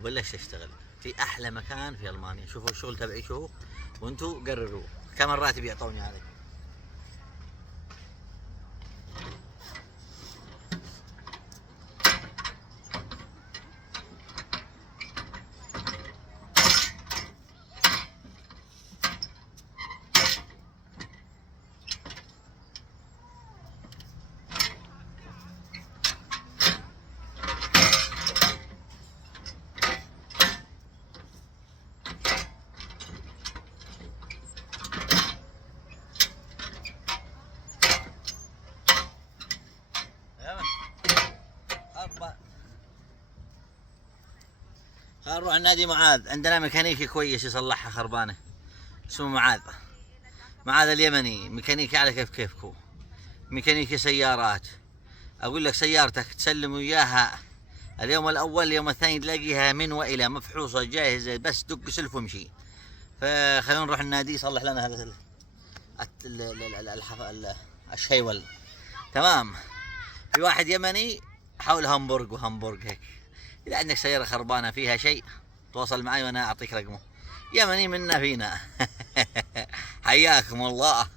وبلشت اشتغل في احلى مكان في المانيا. شوفوا الشغل تبعي شو، وانتم قرروا كم الراتب يعطوني عليه. خلينا نروح النادي معاذ، عندنا ميكانيكي كويس يصلحها خربانه، اسمه معاذ. معاذ اليمني، ميكانيكي على كيف كيفكو، ميكانيكي سيارات. اقول لك سيارتك تسلم اياها اليوم الاول، اليوم الثاني تلاقيها من والى مفحوصه جاهزه، بس دق سلف وامشي. فخلونا نروح النادي يصلح لنا هذا الشيول. تمام. في واحد يمني حول هامبورغ هيك. اذا عندك سياره خربانه فيها شيء تواصل معي وانا اعطيك رقمه. يمني منا فينا. حياكم الله.